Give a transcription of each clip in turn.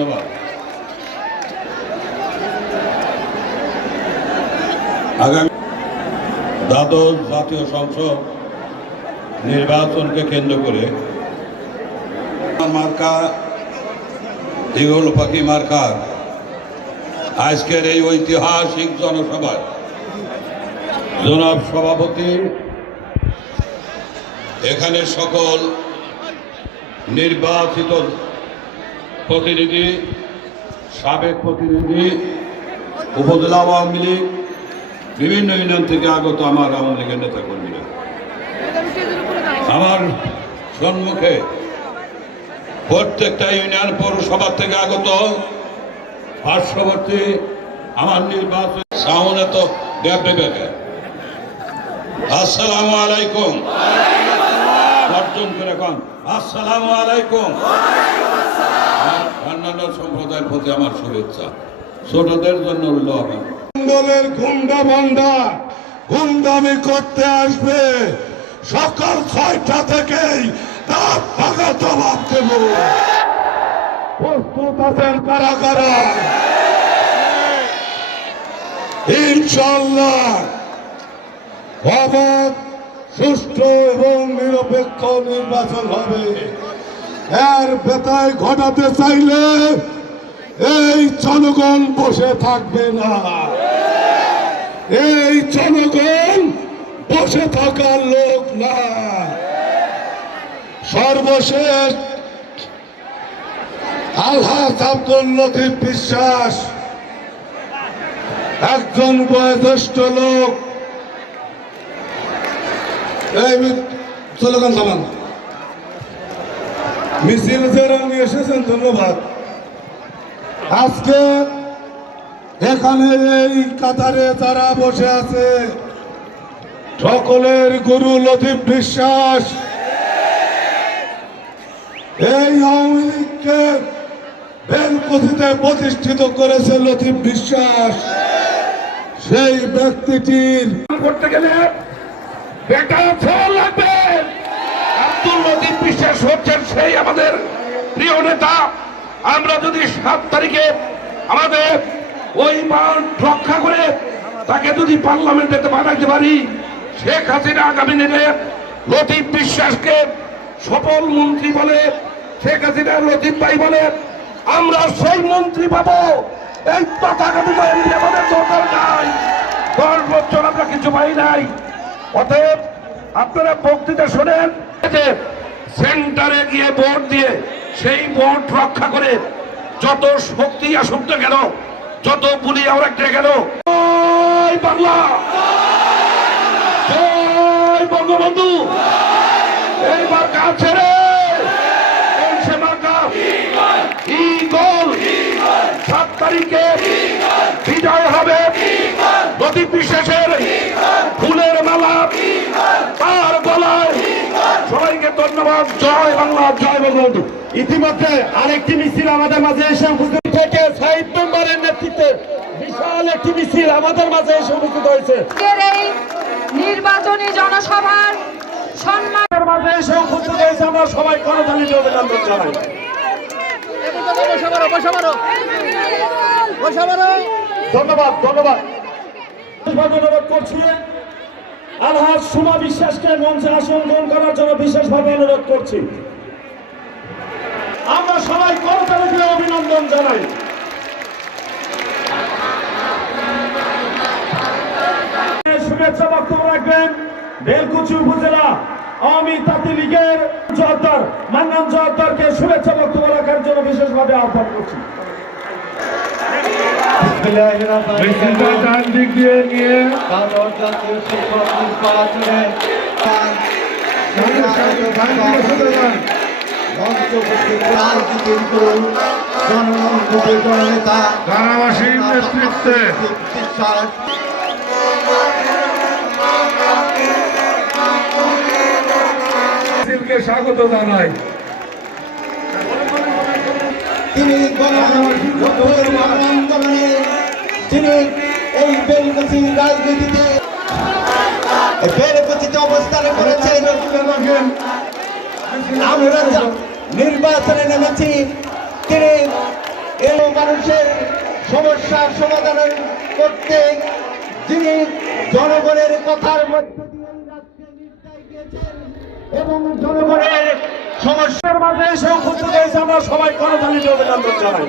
ধন্যবাদ। আগামী দ্বাদশ জাতীয় সংসদ নির্বাচনকে কেন্দ্র করে মার্কা ইগল পাখি মার্কার আজকের এই ঐতিহাসিক জনসভায় জনাব সভাপতি, এখানে সকল নির্বাচিত প্রতিনিধি, সাবেক প্রতিনিধি, উপজেলা আওয়ামী লীগ, বিভিন্ন ইউনিয়ন থেকে আগত আমার আওয়ামী লীগের নেতা কর্মীরা আমার সম্মুখে প্রত্যেকটা ইউনিয়ন পৌরসভা থেকে আগত পার্শ্ববর্তী আমার নির্বাচন সামনে তো ব্যাপে আসসালামু আলাইকুম। অর্জন করে কন। আসসালামু আলাইকুম। অন্যান্য সম্প্রদায়ের প্রতি আমার শুভেচ্ছা। ছোটদের জন্য রইল আমার। গুন্ডা গুন্ডামি করতে আসবে। সকাল ছয়টা থেকেই তার ফাঁকা জবাব দেব। প্রস্তুত আছেন কারা কারা? ইনশাল্লাহ সুষ্ঠু এবং নিরপেক্ষ নির্বাচন হবে। এর বেতায় ঘটাতে চাইলে এই জনগণ বসে থাকবে না। এই জনগণ বসে থাকার লোক না। সর্বশেষ আলহাজ আব্দুল লতিফ বিশ্বাস, একজন বয়োজ্যেষ্ঠ লোক। এই স্লোগান সামান মিছিল যারা নিয়ে এসেছেন, ধন্যবাদ। আজকে এখানে এই কাতারে যারা বসে আছে, সকলের গুরু লতিফ বিশ্বাস। এই আওয়ামী লীগকে বেলকুচিতে প্রতিষ্ঠিত করেছে লতিফ বিশ্বাস। সেই ব্যক্তিটির করতে গেলে লাগবে। বিশ্বাস হচ্ছেন সেই আমাদের প্রিয় নেতা। আমরা যদি সাত তারিখে আমাদের ওই মান রক্ষা করে তাকে যদি পার্লামেন্টে বানাইতে পারি, শেখ হাসিনা আগামী দিনে লতিফ বিশ্বাসকে সফল মন্ত্রী বলে, শেখ হাসিনা লতিফ ভাই বলে, আমরা সেই মন্ত্রী পাবো। এই এমপি আমাদের দরকার নাই। দশ বছর আমরা কিছু পাই নাই। অতএব আপনারা বক্তৃতা শোনেন। সেন্টারে গিয়ে ভোট দিয়ে সেই ভোট রক্ষা করে যত শক্তি আসুক না কেন, যত পুলি আমরা জয় বাংলা! বঙ্গবন্ধু! এইবার কাছে রে কোন সে মার্কা। ইগল সাত তারিখে ধন্যবাদ জয় বাংলা জয় বঙ্গবন্ধু। ইতিমধ্যে আরেকটি মিছিল আমাদের মাঝে এসে উপস্থিত থেকে সাহিদ মেম্বারের নেতৃত্বে বিশাল একটি মিছিল আমাদের মাঝে এসে উপস্থিত হয়েছে। নির্বাচনী জনসভার সম্মান আমাদের মাঝে এসে উপস্থিত হয়েছে। আমরা সবাই করতালি দিয়ে অভিনন্দন জানাই ধন্যবাদ ধন্যবাদ। বিশেষভাবে করছি। আলহাজ সুমা বিশ্বাসকে মঞ্চে আসন গ্রহণ করার জন্য বিশেষভাবে অনুরোধ করছি। আমরা সবাই করতালি অভিনন্দন জানাই। শুভেচ্ছা বক্তব্য রাখবেন বেলকুচি উপজেলা আওয়ামী লীগের জোয়ারদার, মান্নান জোয়ারদারকে শুভেচ্ছা বক্তব্য রাখার জন্য বিশেষভাবে আহ্বান করছি। ডান দিক দিয়ে নিয়ে ধারাবাসীর নেতৃত্বে স্বাগত জানাই তিনি আন্দোলনে তিনি এই বেলগতির রাজনীতিতে বেলগতিতে অবস্থান করেছেন। আমরা নির্বাচনে নেমেছি। তিনি এই মানুষের সমস্যার সমাধান করতে যিনি জনগণের কথার মধ্যে দিয়ে রাষ্ট্রে নির্দেশ এবং জনগণের সমস্যার মাঝে এসে উপস্থিত হয়েছে। আমরা সবাই দিয়ে অভিনন্দন জানাই।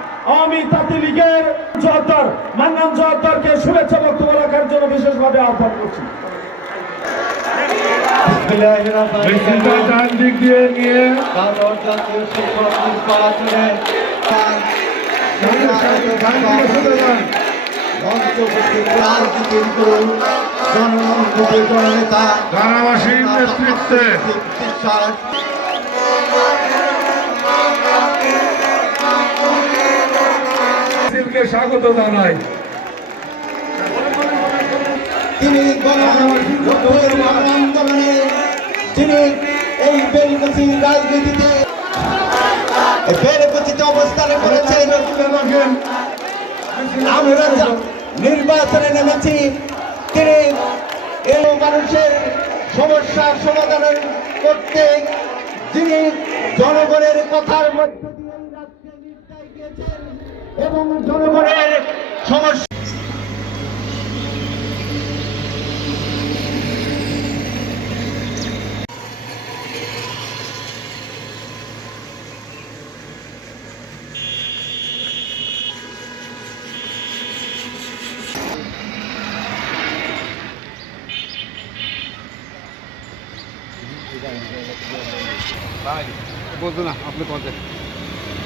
আওয়ামী তাঁতি লীগের জোয়ারদার মান্নান জোয়ারদারকে শুভেচ্ছা বক্তব্য রাখার জন্য বিশেষভাবে আহ্বান করছি। ডান দিক দিয়ে নিয়ে দ্বাদশ জাতীয় মিছিলকে স্বাগত জানাই। তিনি নির্বাচনে নেমেছি, তিনি এই মানুষের সমস্যার সমাধান করতে যিনি জনগণের কথার মধ্য দিয়ে দিয়েছেন এবং জনগণের সমস্যা বলতো না আপনি কথা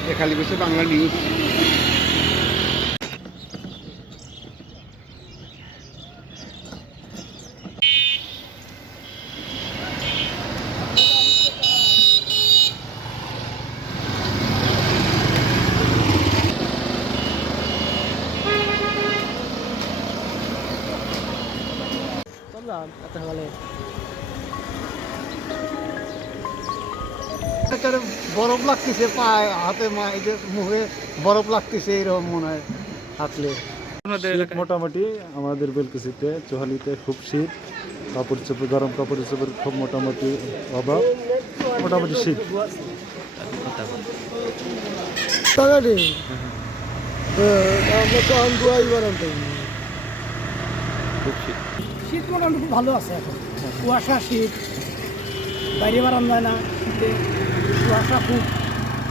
এ খালি বসে বাংলা নিউজ একেবারে বরফ লাগতেছে পায়ে হাতে মা এই যে মুখে বরফ লাগতেছে এরকম মনে হয় হাতলে মোটামুটি আমাদের বেলকুচিতে চোহালিতে খুব শীত কাপড় চোপড় গরম কাপড় চোপড় খুব মোটামুটি অভাব। মোটামুটি শীত। শীত। মোটামুটি খুব ভালো আছে এখন কুয়াশা শীত বাইরে বেড়ানো যায় না শীতে কুয়াশা খুব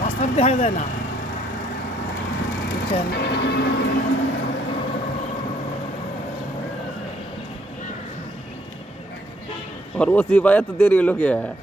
রাস্তার দেখা যায় না বুঝছেন और वो सिपाही तो देरी लोग है